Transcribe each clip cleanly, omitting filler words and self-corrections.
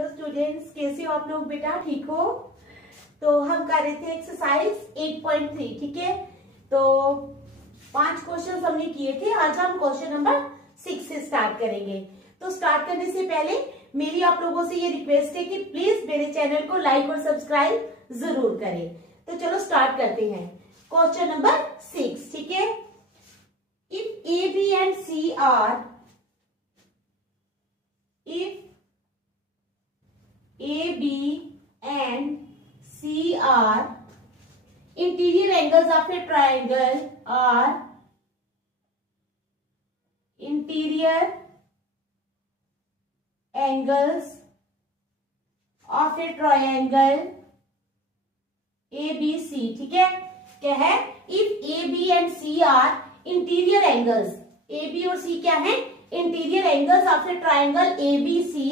Hello students, कैसे हो आप लोग बेटा? ठीक हो? तो हम कर रहे थे एक्सरसाइज 8.3। ठीक है, तो 5 क्वेश्चन हमने किए थे। आज हम क्वेश्चन नंबर 6 से स्टार्ट करेंगे। तो स्टार्ट करने से पहले मेरी आप लोगों से ये रिक्वेस्ट है कि प्लीज मेरे चैनल को लाइक और सब्सक्राइब जरूर करें। तो चलो स्टार्ट करते हैं। Question number 6। ठीक है, if A B and C are if A, B and C are interior angles of a triangle are interior angles of a triangle ABC। ठीक है, क्या है? if A, B and C are interior angles, A, B और C क्या है? Interior angles of a triangle ABC।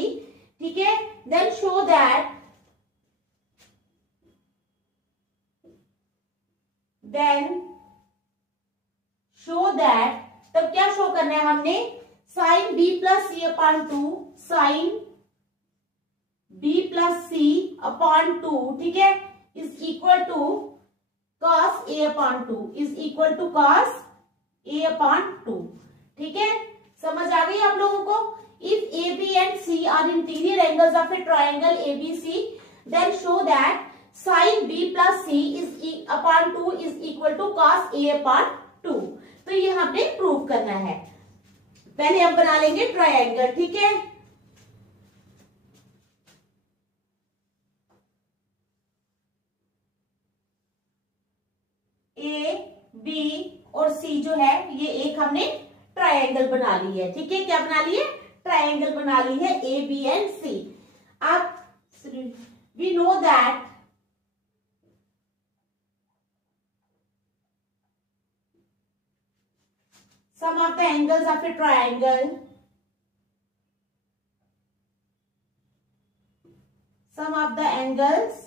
ठीक है, then show that तब क्या शो करना है हमने? Sine B plus C upon 2, sine B plus C upon 2, ठीक है, is equal to cos A upon 2, is equal to cos A upon 2। ठीक है, समझ आ गई आप लोगों को? If A B and C are interior angles of a triangle ABC, then show that sine B plus C is upon 2 is equal to cos A upon 2। तो ये हमने प्रूव करना है। पहले हम बना लेंगे ट्राइंगल। ठीक है, ए बी और सी जो है ये एक हमने ट्रायंगल बना ली है। ठीक है, क्या बना ली है? ट्रायंगल बना ली है ए बी एंड सी। अब we know that sum of the angles of a triangle, sum of the angles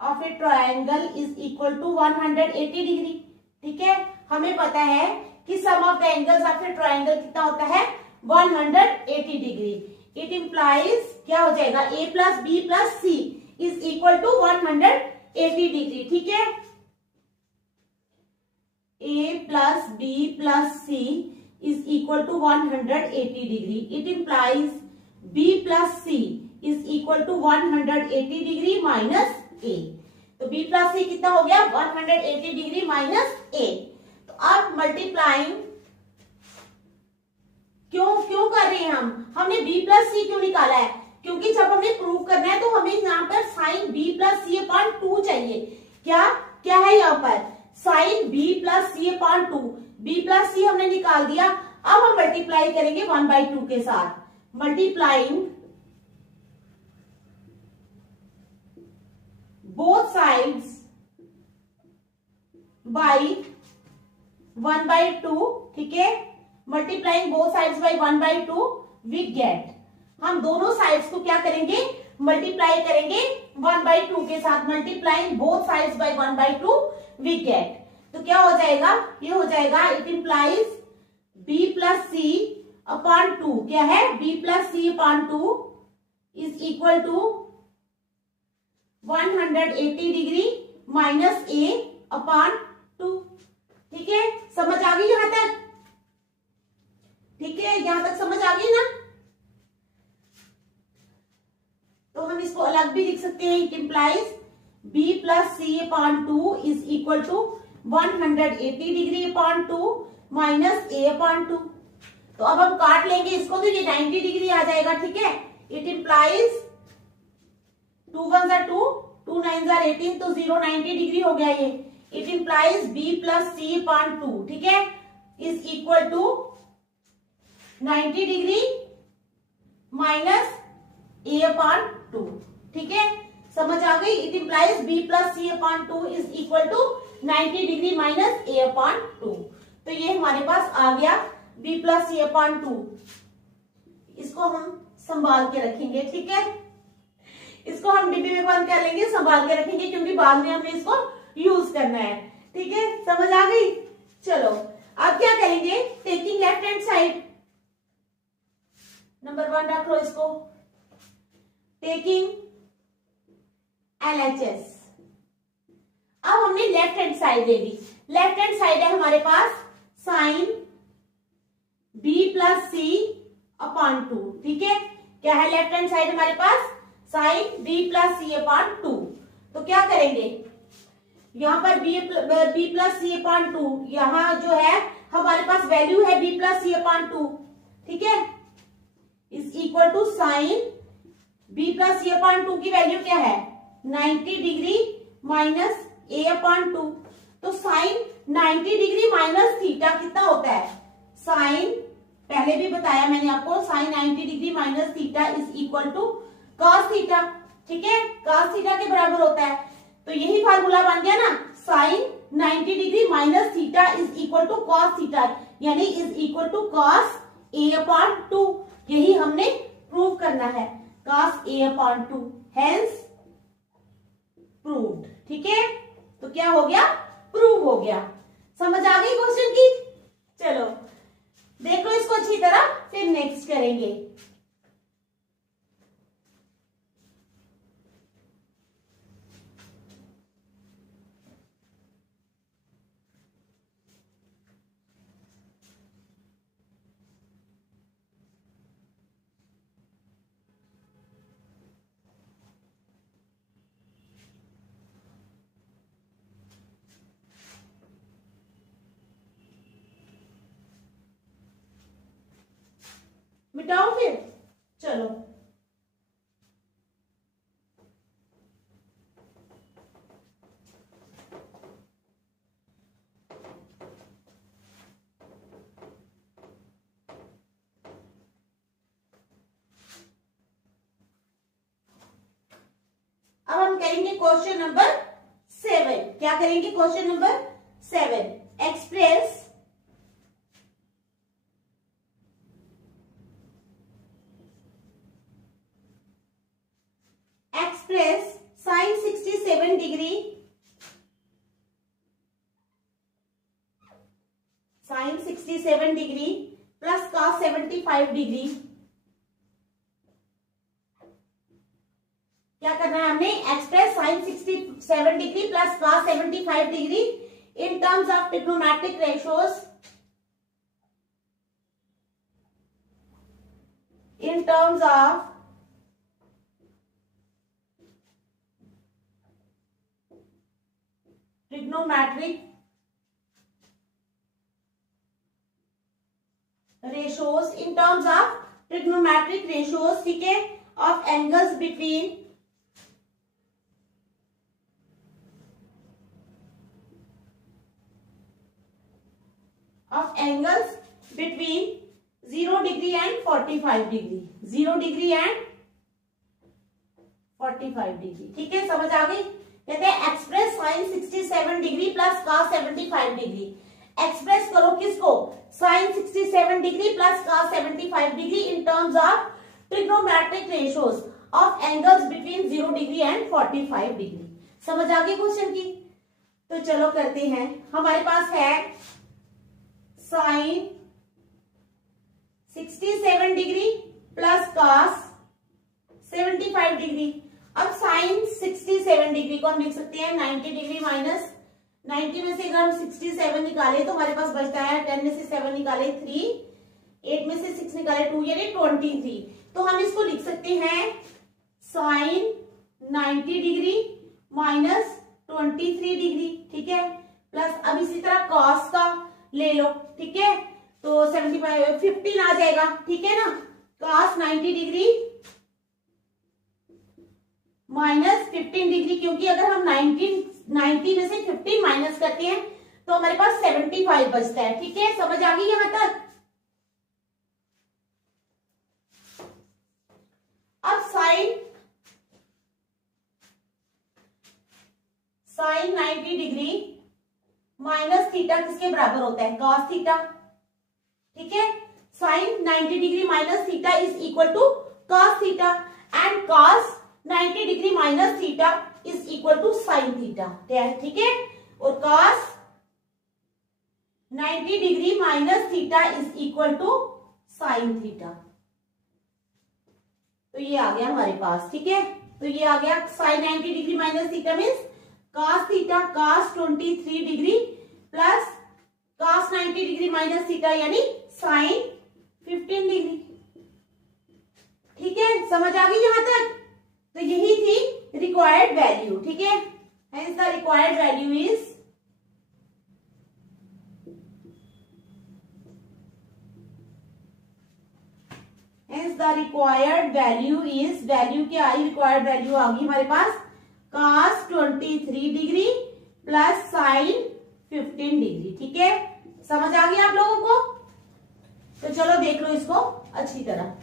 of a triangle is equal to 180 degree. ठीक है, हमें पता है कि sum of the angles of a triangle कितना होता है? 180 डिग्री। इट इंप्लाइज क्या हो जाएगा? A plus B plus C is equal to 180 degree. ठीक है, A plus B plus C is equal to 180 degree. It implies B plus C is equal to 180 degree minus A. तो B plus सी कितना हो गया? 180 degree minus A. तो अब multiplying क्यों कर रहे हैं हमने बी प्लस सी क्यों निकाला है? क्योंकि जब हमें प्रूव करना है तो हमें यहाँ पर sign B plus C upon 2 चाहिए। क्या है यहाँ पर? Sign B plus C upon 2। B plus सी हमने निकाल दिया। अब हम मल्टीप्लाई करेंगे 1/2 के साथ। Multiplying both sides by 1/2। ठीक है, multiplying both sides by 1/2 we get. हम दोनों साइड्स को क्या करेंगे? मल्टीप्लाई करेंगे 1/2 के साथ। Multiplying both sides by 1/2 we get. तो क्या हो जाएगा? ये हो जाएगा it implies B plus C upon 2। क्या है? B plus C upon 2 is equal to 180 degree minus A upon 2। ठीक है, समझ आ गई यहां तक? ठीक है, यहां तक समझ आ गई ना? तो हम इसको अलग भी लिख सकते हैं। It implies B plus C upon 2 is equal to 180 degree upon 2 minus A upon 2। तो अब हम काट लेंगे इसको, तो ये 90 डिग्री आ जाएगा। ठीक है, इट इंप्लाइज 2 1 जार 2, 2 9 जार 18, तो 90 डिग्री हो गया ये। It implies B plus C upon 2, ठीक है, is equal to 90 degree minus A upon 2। ठीक है, समझ आ गई? It implies B plus C upon 2 is equal to 90 degree minus A upon 2। तो ये हमारे पास आ गया बी प्लस सी अपॉन 2। इसको हम संभाल के रखेंगे। ठीक है, इसको हम डिब्बे में बंद कर लेंगे, संभाल के रखेंगे, क्योंकि बाद में हमें इसको यूज करना है। ठीक है, समझ आ गई? चलो अब क्या करेंगे? Taking left hand side, number 1 रख लो इसको। Taking LHS। अब हमने लेफ्ट हैंड साइड ले ली। लेफ्ट हैंड साइड है हमारे पास sine B plus C upon 2। ठीक है, क्या है लेफ्ट हैंड साइड हमारे पास? Sine B plus C upon 2। तो क्या करेंगे, यहाँ पर B प्लस C अपॉन 2, यहाँ जो है हमारे पास वैल्यू है B प्लस C अपॉन 2। ठीक है, is equal to sine B plus C upon 2 की वैल्यू क्या है? 90 डिग्री माइनस A अपॉन 2। तो साइन 90 डिग्री माइनस थीटा कितना होता है? साइन, पहले भी बताया मैंने आपको, sine 90 degree minus theta is equal to cos theta. ठीक है, कॉस थीटा के बराबर होता है। तो यही फार्मूला बन गया ना, sine 90 degree minus theta is equal to cos theta, यानी is equal to cos A upon 2। यही हमने प्रूव करना है, cos A upon 2, hence proved. ठीक है, तो क्या हो गया? प्रूव हो गया। समझ आ गई क्वेश्चन की? चलो देख लो इसको अच्छी तरह, फिर नेक्स्ट करेंगे। मिटाओ फिर, चलो अब हम करेंगे क्वेश्चन नंबर 7। क्या करेंगे? Question number 7, express sine 67 degree, sine 67 degree plus cos 75 degree. क्या करना है हमने? Express sine 67 degree plus cos 75 degree in terms of trigonometric ratios, in terms of trigonometric ratios, in terms of trigonometric ratios. ठीक है, of angles between angles between 0 degree and 45 degree, 0 degree and 45 degree. ठीक है, समझ आ गई? कहते हैं express sine 67 degree plus cos 75 degree. Express करो किसको? Sine 67 degree plus cos 75 degree in terms of trigonometric ratios of angles between 0 degree and 45 degree. समझ आ गई क्वेश्चन की? तो चलो करते हैं। हमारे पास है sine 67 degree plus cos 75 degree. अब साइन 67 डिग्री को हम लिख सकते हैं 90 डिग्री माइनस 90 में से अगर हम 67 निकाले तो हमारे पास बचता है 10 में से 7 निकाले 3, 8 में से 6 निकाले 2, यानी 23। तो हम इसको लिख सकते हैं साइन 90 डिग्री माइनस 23 डिग्री। ठीक है, प्लस अब इसी तरह कॉस का ले लो। ठीक है, तो 75 15 आ जाएगा। ठीक है ना, कॉस 90 डिग्री माइनस 15 डिग्री, क्योंकि अगर हम 90 में से 15 माइनस करते हैं तो हमारे पास 75 बचता है। ठीक है, समझ आ गई यहां तक? अब साइन 90 डिग्री माइनस थीटा किसके बराबर होता है? Cos theta. ठीक है, sine 90 degree minus theta is equal to cos theta, and cos 90 degree minus theta is equal to sine theta. ठीक है, और cos 90 degree minus theta is equal to sine theta. तो ये आ गया हमारे पास, ठीक है। तो ये आ गया sine 90 degree minus theta means cos theta cos 23 degree plus cos 90 degree minus theta यानी साइन 15 डिग्री। ठीक है, समझ आ गई यहां तक। तो यही थी रिक्वायर्ड वैल्यू, ठीक है। Hence the required value is value क्या आई, रिक्वायर्ड वैल्यू आ गई हमारे पास cos 23 degree plus sign 15 degree. ठीक है, समझ आ गया आप लोगों को। तो चलो देख लो इसको अच्छी तरह।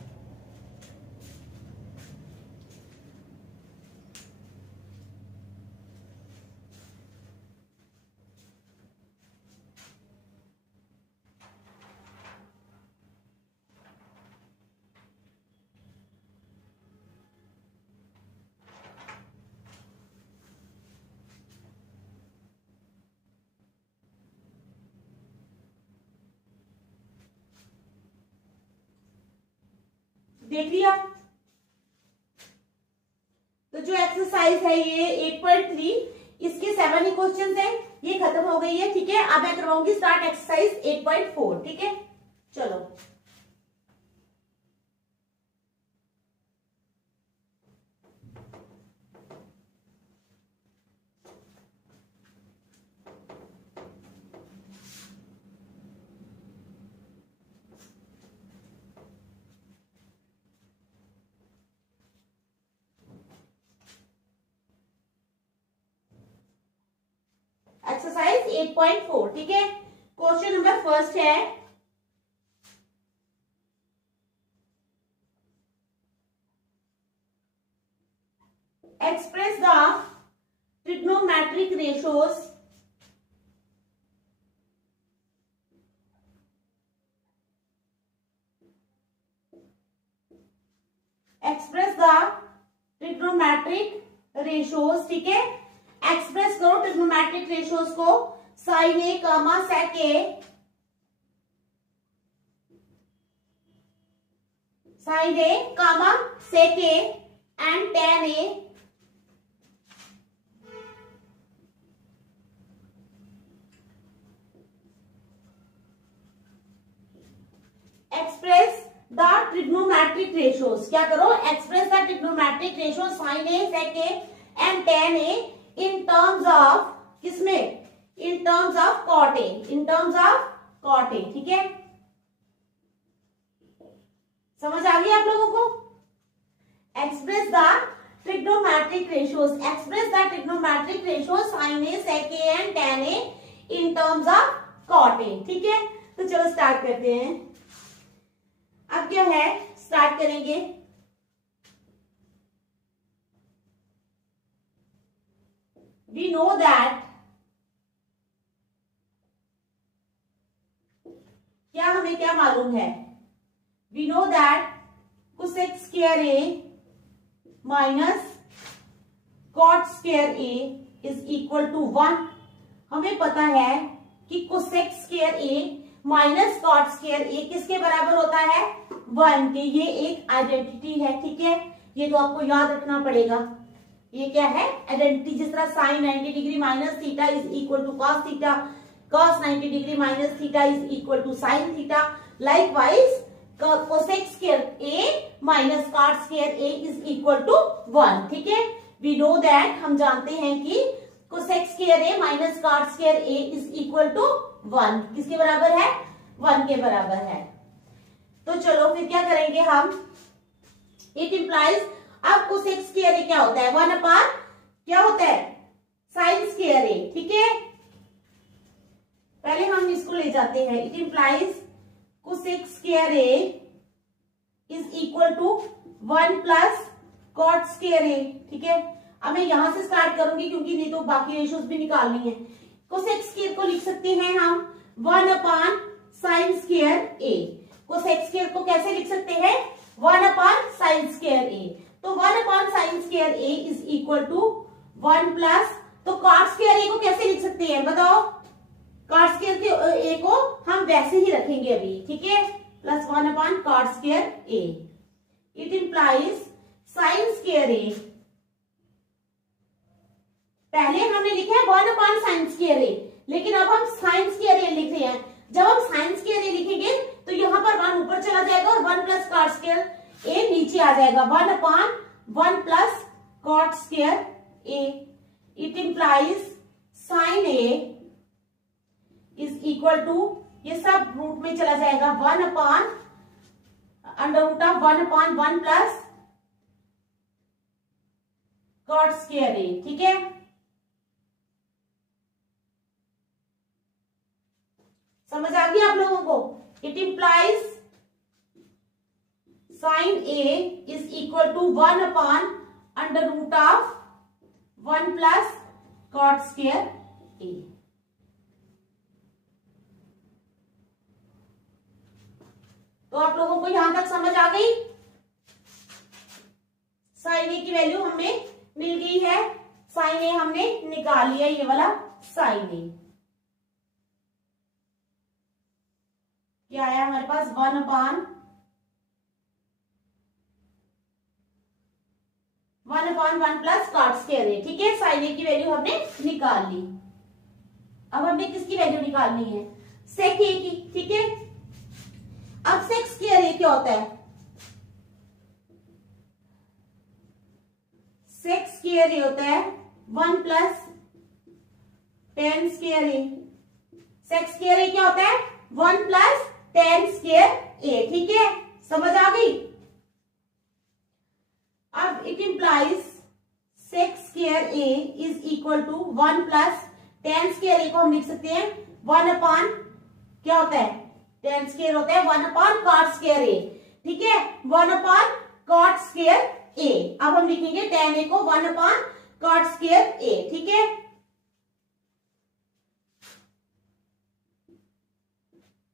देख लिया। तो जो एक्सरसाइज है ये 8.3 इसके 7 ही क्वेश्चन है, ये खत्म हो गई है। ठीक है, अब मैं करवाऊंगी स्टार्ट एक्सरसाइज 8.4। ठीक है, चलो। एक्सरसाइज 8.4। ठीक है, क्वेश्चन नंबर फर्स्ट है एक्सप्रेस द ट्रिग्नोमेट्रिक रेशियोज ठीक है। एक्सप्रेस करो ट्रिग्नोमेट्रिक रेशियोज को sine A comma sec A, sine A comma sec A and tan A express the trigonometric ratios. क्या करो, express the trigonometric ratios sine A sec A and tan A in terms of किसमें, in terms of cot A, in terms of cot A. ठीक है, समझ आ गई आप लोगों को। Express the trigonometric ratios, express the trigonometric ratios sine A sec A and tan A in terms of cot A. ठीक है, तो चलो स्टार्ट करते हैं। अब क्या है, स्टार्ट करेंगे। We know that क्या हमें क्या मालूम है, we know that cosec square a minus cot square a is equal to 1। हमें पता है कि cosec square a minus cot square a किसके बराबर होता है, 1 के। ये एक आइडेंटिटी है। ठीक है, ये तो आपको याद रखना पड़ेगा। ये क्या है, आइडेंटिटी। जिस तरह sine 90 degree minus theta is equal to cos theta, cos 90 degree minus theta is equal to sine theta. Likewise cosec square A minus cot square A is equal to 1। ठीक है, वी नो दैट, हम जानते हैं कि cosec square A minus cot square A is equal to 1। किसके बराबर है, 1 के बराबर है। तो चलो फिर क्या करेंगे हम, इट इंप्लाइज, अब कोसेक स्क्वायर ए क्या होता है, 1 अपान क्या होता है, साइन स्क्वायर ए। ठीक है, पहले हम इसको ले जाते हैं। It implies cosec square A is equal to 1 plus cot square A. ठीक है, अब मैं यहां से स्टार्ट करूंगी क्योंकि नहीं तो बाकी रेशियोज भी निकालनी है। कोसेक स्क्वायर को लिख सकते हैं हम 1 अपान साइन स्क्वायर ए। कोसेक स्क्वायर को कैसे लिख सकते हैं, 1 अपान साइन स्क्वायर ए। तो 1 upon sine square A is equal to 1 plus, तो कॉट स्क्वायर ए को कैसे लिख सकते हैं बताओ, कॉट स्क्वायर के ए को हम वैसे ही रखेंगे अभी। ठीक है, plus 1 upon cot square A. It implies sine square A, पहले हमने लिखा है 1 साइन स्क्वायर ए, लेकिन अब हम साइन स्क्वायर ए लिख रहे हैं। जब हम साइन स्क्वायर ए लिखेंगे तो यहाँ पर 1 ऊपर चला जाएगा और 1 प्लस कॉट स्क्वायर ए नीचे आ जाएगा। 1/1 plus cot square A, it implies sine A is equal to, ये सब रूट में चला जाएगा, 1/1 प्लस कॉट स्क्वायर ए। ठीक है, समझ आ गया आप लोगों को? It implies sine A is equal to 1/1 plus cot square A. तो आप लोगों को यहां तक समझ आ गई? साइन ए की वैल्यू हमें मिल गई है, साइन ए हमने निकाल लिया, ये वाला साइन ए क्या आया हमारे पास, 1/1 प्लस कॉट स्क्वायर ए। ठीक है, साइन ए की वैल्यू हमने निकाल ली। अब हमने किसकी वैल्यू निकालनी है, सेक ए की। ठीक है, अब सेक स्क्वायर ए क्या होता है, सेक स्क्वायर ए होता है 1 प्लस टेन स्क्वायर ए। सेक स्क्वायर ए क्या होता है, 1 प्लस टेन स्क्वायर ए। ठीक है, समझ आ गई? अब it implies sec square A is equal to 1 plus tan square A को हम लिख सकते हैं 1/, क्या होता है, टेन स्क्वायर होता है 1/, कॉट स्क्वायर ए। ठीक है, 1/, कॉट स्क्वायर ए। अब हम लिखेंगे टेन ए को 1/, कॉट स्क्वायर ए। ठीक है,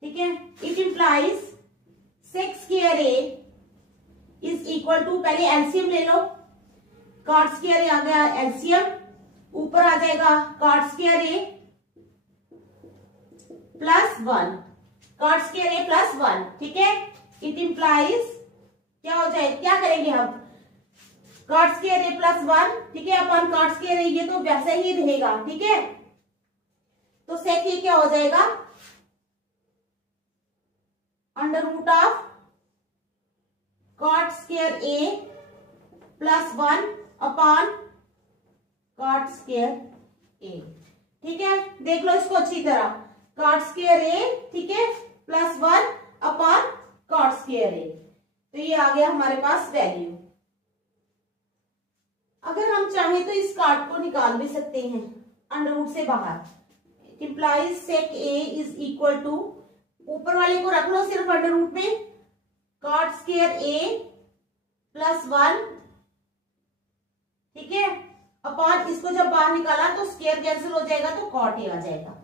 ठीक है, it implies sec square A is equal to, पहले एलसीएम ले लो, कॉट स्क्वायर ए आ गया एलसीएम, ऊपर आ जाएगा cot square A plus 1, cot square A plus 1। ठीक है, इट इंप्लाइज क्या हो जाए, क्या करेंगे हम, कॉट स्क्वायर ए प्लस 1। ठीक है, अपन कॉट स्क्वायर ए ये तो वैसे ही रहेगा। ठीक है, तो सेक ए क्या हो जाएगा, √, cot square A plus 1/, cot square A. ठीक है, देख लो इसको अच्छी तरह, कॉट स्क्वायर ए, ठीक है, प्लस 1/, कॉट स्क्वायर ए। तो ये आ गया हमारे पास वैल्यू। अगर हम चाहें तो इस कॉट को निकाल भी सकते हैं अंडर से बाहर। Implies sec A is equal to, ऊपर वाले को रख लो सिर्फ अंडर रूट में, कॉट स्क्वायर ए प्लस 1। ठीक है, अपॉन इसको जब बाहर निकाला तो स्क्वायर कैंसिल हो जाएगा तो कॉट ए आ जाएगा।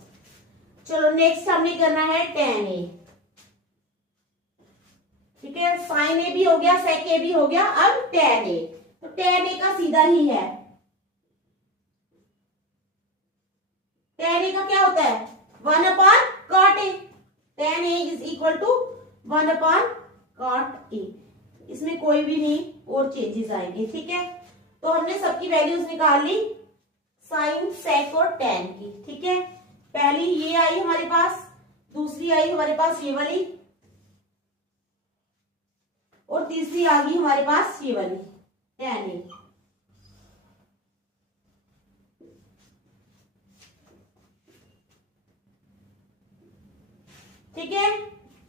चलो नेक्स्ट हमने करना है टेन ए। ठीक है, साइन ए भी हो गया, सेक ए भी हो गया, अब टेन ए। तो टेन ए का सीधा ही है, टेन ए का क्या होता है, 1/, cot A. Tan A is equal to 1/, cot A. इसमें कोई भी नहीं और चेंजेस आएंगे। ठीक है, तो हमने सबकी वैल्यूज निकाल ली, साइन, सेक और टेन की। ठीक है, पहली ये आई हमारे पास, दूसरी आई हमारे पास ये वाली, और तीसरी आ गई हमारे पास ये वाली टेन ए। ठीक है,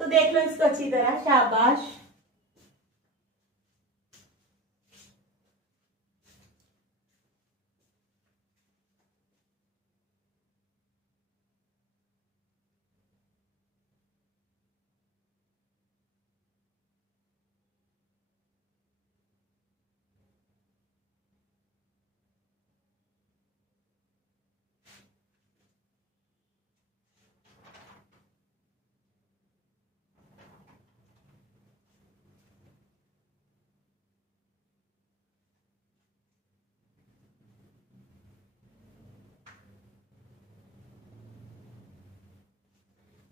तो देख लो इसको अच्छी तरह, शाबाश।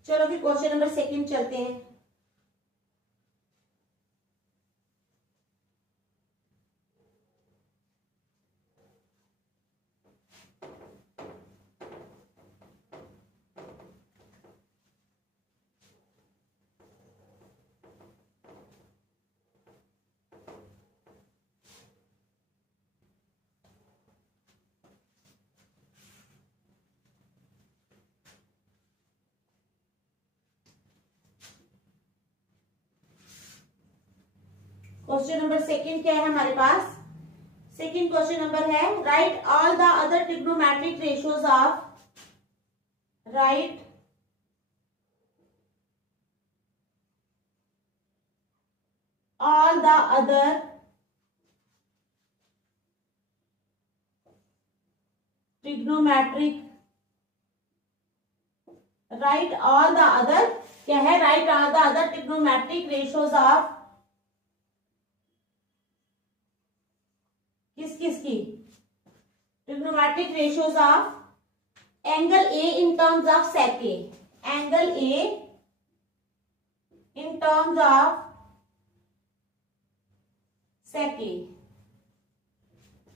चलो फिर क्वेश्चन नंबर 2 चलते हैं। क्वेश्चन नंबर सेकंड क्या है हमारे पास? सेकंड क्वेश्चन नंबर है right all the other trigonometric ratios of all the other trigonometric write all the other क्या है? write all the other trigonometric ratios of किसकी trigonometric ratios of angle A in terms of sec A, angle A in terms of sec A।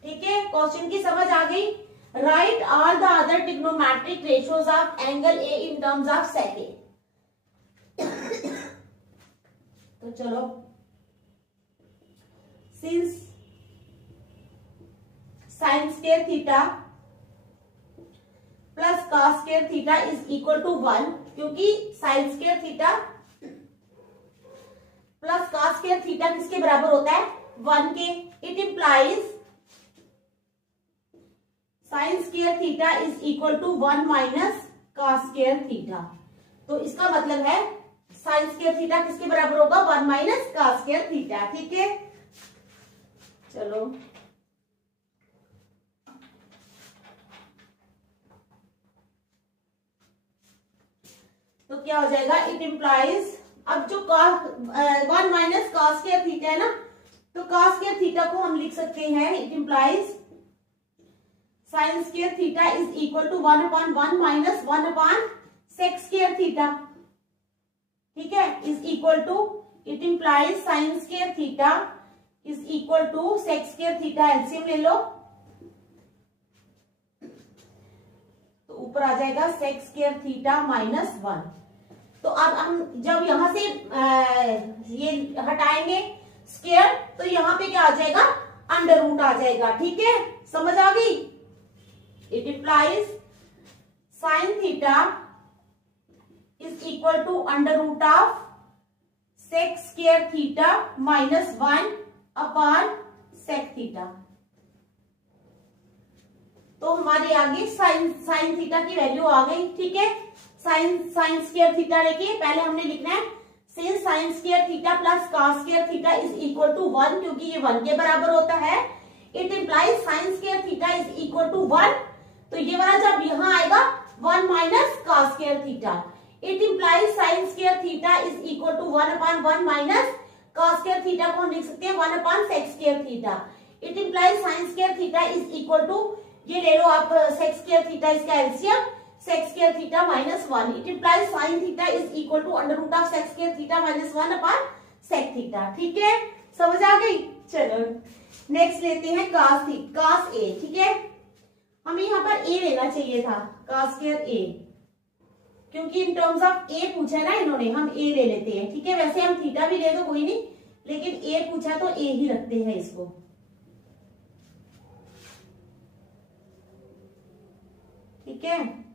ठीक है, question की समझ आ गई। Right all the other trigonometric ratios of angle A in terms of sec A. तो चलो, since sine square theta plus cos square theta is equal to 1, क्योंकि sine square theta plus cos square theta किसके बराबर होता है? 1 के। It implies sine square theta is equal to 1 minus cos square theta. तो इसका मतलब है साइन स्क्वायर थीटा किसके बराबर होगा? 1 माइनस कॉस स्क्वायर थीटा। ठीक है, चलो तो क्या हो जाएगा? इट इंप्लाइज, अब जो 1 माइनस कॉस स्क्वायर थीटा है ना, तो कॉस स्क्वायर थीटा को हम लिख सकते हैं, it implies sine square theta is equal to 1/1 minus 1/sec square theta. ठीक है, is equal to, it implies sine square theta is equal to sec square theta. LCM ले लो तो ऊपर आ जाएगा सेक स्क्वायर थीटा माइनस 1। तो अब हम जब यहां से ये हटाएंगे स्क्वायर, तो यहाँ पे क्या आ जाएगा? अंडर रूट आ जाएगा। ठीक है, समझ आ गई? It implies sine theta is equal to under root of sec square theta minus 1/sec theta. तो हमारे आगे साइन थीटा की वैल्यू आ गई। ठीक है, साइन स्क्वायर थीटा देखिए, पहले हमने लिखना है since sine square theta plus cos square theta is equal to 1, क्योंकि ये 1 के बराबर होता है। It implies sine square theta is equal to 1, तो ये वाला जब यहाँ आएगा 1 minus cos square theta. It implies sine square theta is equal to 1/1 minus cos square theta को हम लिख सकते हैं 1/sec square theta. It implies sine square theta is equal to, ये ले लो आप सेक स्क्वायर थीटा, इसका LCM sec square theta minus 1। It implies sine theta is equal to under root of sec square theta minus 1/sec theta. ठीक है, समझ आ गई? चलो नेक्स्ट लेते हैं cos A। ठीक है, हमें यहाँ पर A लेना चाहिए था, cos स्क्वायर A, क्योंकि इन टर्म्स ऑफ A पूछा है ना इन्होंने, हम A ले लेते हैं। ठीक है, वैसे हम थीटा भी ले तो कोई नहीं, लेकिन A पूछा तो A ही रखते हैं इसको। ठीक है,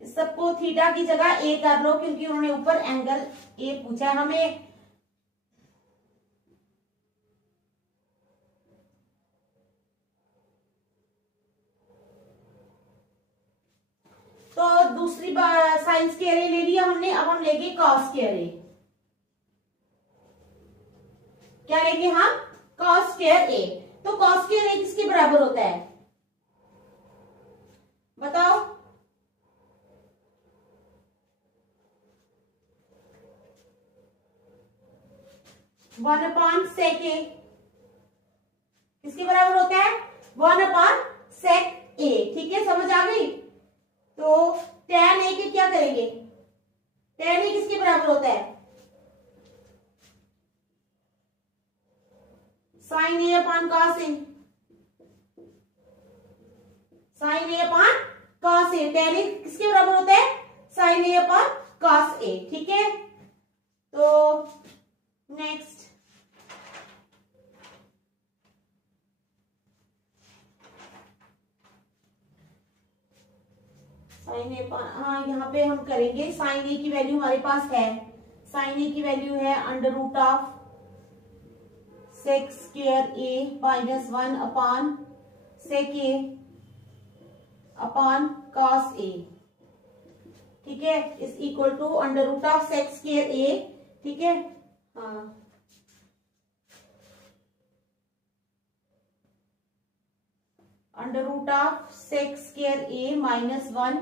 सबको थीटा की जगह A कर लो, क्योंकि उन्होंने ऊपर एंगल A पूछा है हमें। तो दूसरी बार साइन स्क्वायर ए ले लिया हमने, अब हम लेंगे कॉस स्क्वायर ए। क्या लेंगे हम? Cos square A. तो कॉस स्क्वायर ए किसके बराबर होता है? बताओ। वन अपॉन सेक ए किसके बराबर होता है? 1/sec ए। ठीक है, समझ आ गई? तो tan ए के क्या करेंगे? tan ए किसके बराबर होता है? sin a upon cos a। sin a upon cos a, tan a किसके बराबर होता है? sin a upon cos a। ठीक है, तो नेक्स्ट साइन ए, हाँ यहाँ पे हम करेंगे साइन ए की वैल्यू हमारे पास है, साइन ए की वैल्यू है under root of sec square A minus 1 upon sec A upon cos A, ठीक है, is equal to under root of sec square A, ठीक है, हाँ, under root of sec square A minus 1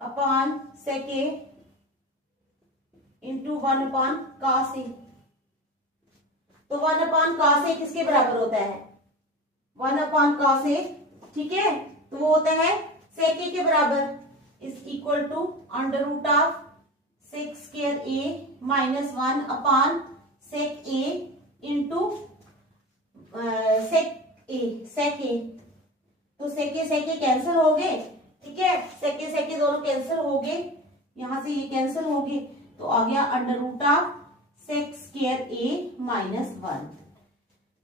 upon sec A into 1 upon cos A. तो 1 upon cos ए किसके बराबर होता है? 1 अपॉन कॉस ए, ठीक है, तो वो होता है सेक ए के बराबर, is equal to under root of sec square A minus 1 upon sec A into sec A. तो सेके कैंसिल हो गए, ठीक है, सेके दोनों कैंसिल हो गए, यहां से ये कैंसिल हो गए, तो आ गया under root of sec square A minus 1।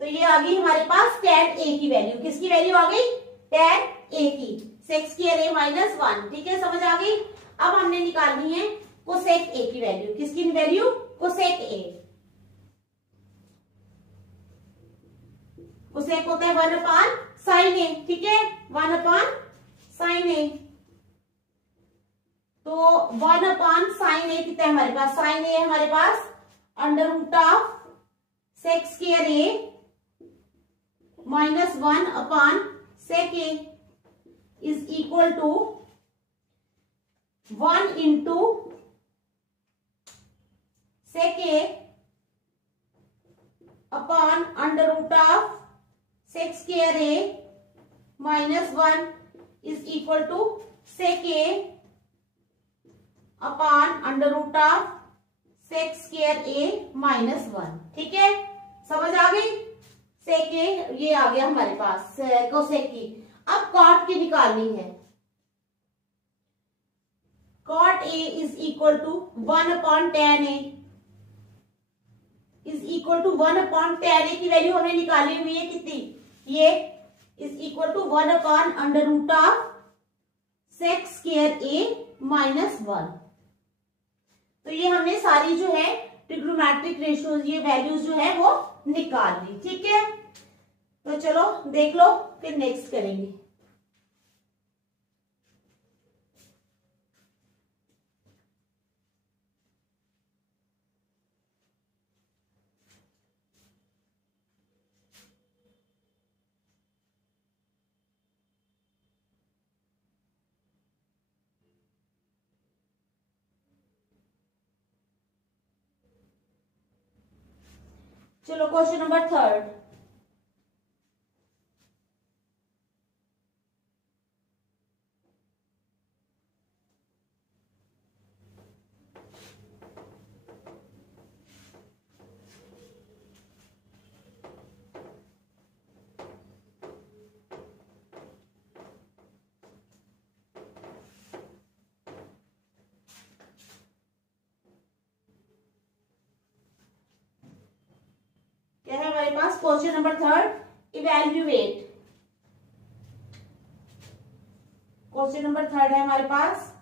तो ये आ गई हमारे पास tan a की वैल्यू, किसकी वैल्यू आ गई? tan a की, सेक स्क्वायर ए माइनस 1, ठीक है, समझ आ गई। अब हमने निकालनी है कोसेक ए की वैल्यू, किसकी वैल्यू? कोसेक ए। कोसेक होता है 1 अपॉन साइन ए, ठीक है, 1 अपॉन साइन ए। तो 1 अपॉन साइन ए कितना है हमारे पास? साइन ए हमारे पास under root of sec square A minus 1 upon sec A is equal to 1 into sec A upon under root of sec square A minus 1 is equal to sec A upon under root of sec square A minus 1, ठीक है, समझ आ गई। सेक ए ये आ गया हमारे पास cosec की। अब कॉट की निकालनी है। Cot A is equal to 1 upon tan A, is equal to 1 upon tan A की वैल्यू हमने निकाली हुई है कितनी? ये is equal to 1 upon under root of sec square A minus 1। तो ये हमने सारी जो है ट्रिग्नोमेट्रिक रेशियोज, ये वैल्यूज जो है वो निकाल ली, ठीक है। तो चलो देख लो, फिर नेक्स्ट करेंगे। चलो क्वेश्चन नंबर 3। क्या है हमारे पास? Question number 3, evaluate. Question number 3 है हमारे पास,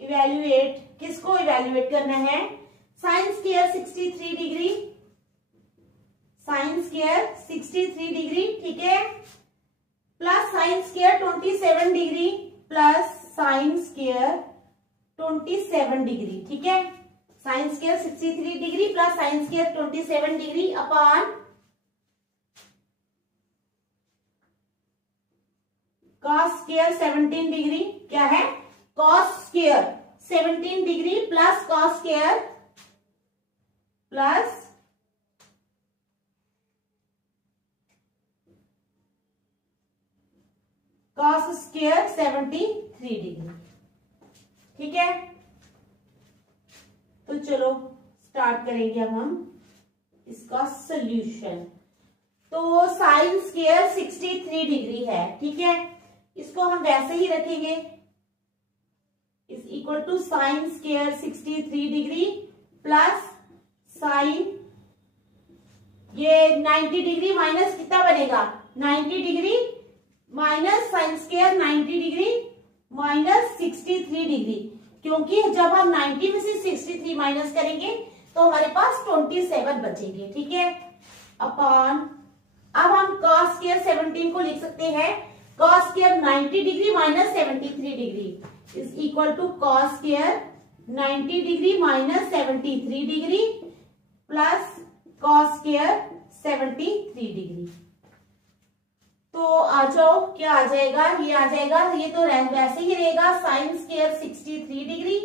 इवैल्यूएट। किसको इवैल्यूएट करना है? Sine square 63 degree, sine square 63 degree, ठीक है, plus sine square 27 degree plus sine square 27 degree, ठीक है, sine square 63 degree plus sine square 27 degree upon cos square 17 degree. क्या है? Cos square 17 degree plus cos square plus cos square 73 degree, ठीक है। तो चलो स्टार्ट करेंगे अब हम इसका सॉल्यूशन। तो साइन स्क्वायर 63 डिग्री है, ठीक है, इसको हम वैसे ही रखेंगे, is equal to sine square 63 degree plus sine, ये 90 डिग्री माइनस कितना बनेगा? 90 degree minus sine square 90 degree minus 63 degree, क्योंकि जब हम 90 में से 63 माइनस करेंगे तो हमारे पास 27 बचेंगे, ठीक है। अपॉन, अब हम cos स्क्वायर 17 को लिख सकते हैं cos square 90 degree minus 73 degree is equal to cos square 90 degree minus 73 degree plus cos square 73 degree. तो आ जाओ, क्या आ जाएगा, ये आ जाएगा, ये तो वैसे ही रहेगा साइन स्क्वायर 63 डिग्री,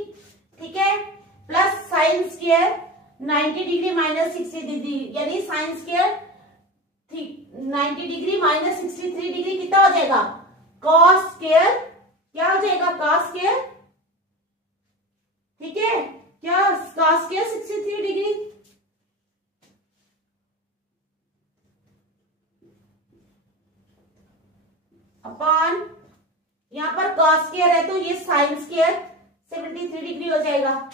ठीक है, plus sine square 90 degree minus 60 degree, यानी sine square 90 degree minus 63 degree कितना हो जाएगा, cos स्क्वायर, क्या हो जाएगा, cos स्क्वायर, ठीक है, क्या cos स्क्वायर 63 डिग्री, अपॉन यहां पर cos स्क्वायर है तो ये साइन स्क्वायर 73 डिग्री हो जाएगा।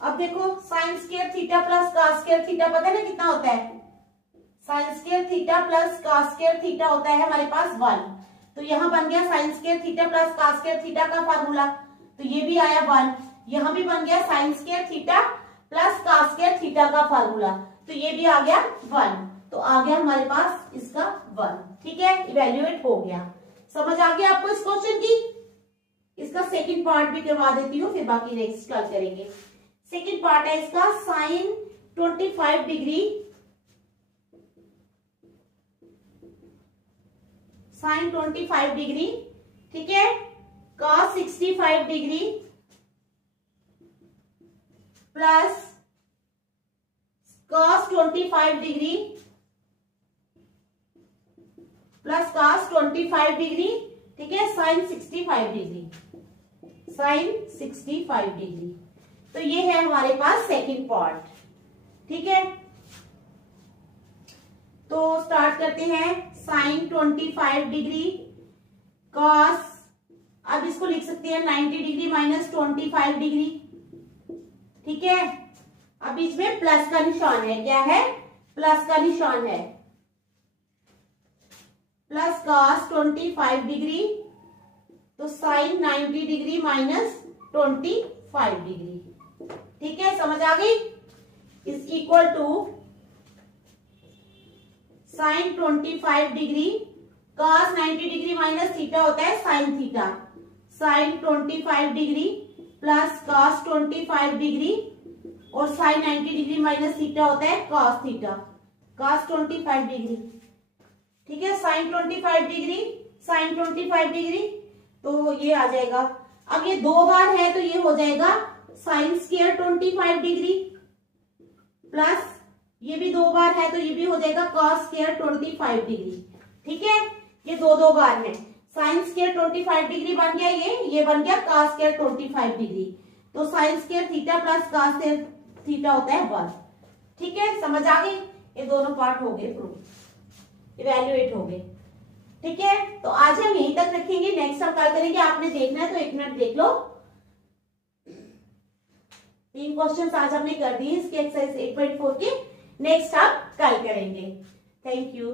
अब देखो sign square theta plus cos square theta पता है ना कितना होता है, sine square theta plus cos square theta होता है हमारे पास 1। तो यहाँ बन गया sign square theta plus cos square theta का फार्मूला, तो ये भी आया 1। यहाँ भी बन गया sign square theta plus cos square theta का फार्मूला, तो ये भी आ गया 1। तो आ गया हमारे पास इसका 1, ठीक है, इवेल्युएट हो गया। समझ आ गया आपको इस क्वेश्चन की। इसका सेकंड पार्ट भी करवा देती हूँ, फिर बाकी नेक्स्ट कल करेंगे। सेकंड पार्ट है इसका साइन 25 डिग्री, साइन 25 डिग्री, ठीक है, cos 65 degree plus cos 25 degree plus cos 25 degree, ठीक है, साइन 65 डिग्री, साइन 65 डिग्री। तो ये है हमारे पास सेकंड पार्ट, ठीक है। तो स्टार्ट करते हैं, साइन 25 डिग्री cos, अब इसको लिख सकते हैं 90 डिग्री माइनस 25 डिग्री, ठीक है। अब बीच में प्लस का निशान है, क्या है, प्लस का निशान है, प्लस cos 25 डिग्री, तो साइन 90 डिग्री माइनस 25 डिग्री, ठीक है, समझ आ गई, is equal to sine 25 degree cos 90 degree minus theta होता है sine theta, sine 25 degree plus cos 25 degree और साइन 90 डिग्री माइनस थीटा होता है cos थीटा, cos 25 डिग्री, ठीक है, साइन 25 डिग्री, साइन 25 डिग्री, तो ये आ जाएगा। अब ये दो बार है तो ये हो जाएगा साइन स्क्वायर 25 डिग्री प्लस ये भी दो बार है तो ये भी हो जाएगा cos स्क्वायर 25 डिग्री, ठीक है, ये दो बार है, साइन स्क्वायर 25 डिग्री बन गया, ये बन गया cos स्क्वायर 25 डिग्री, तो sign square theta plus cos square theta होता है 1, ठीक है, समझ आ गई। ये दोनों पार्ट हो गए, इवेल्युएट हो गए, ठीक है। तो आज हम यहीं तक रखेंगे, नेक्स्ट हम कल करेंगे। आपने देखना है तो 1 मिनट देख लो। 3 क्वेश्चंस आज हमने कर दिए इसके एक्सरसाइज 8.4 के, नेक्स्ट आप कल करेंगे। Thank you.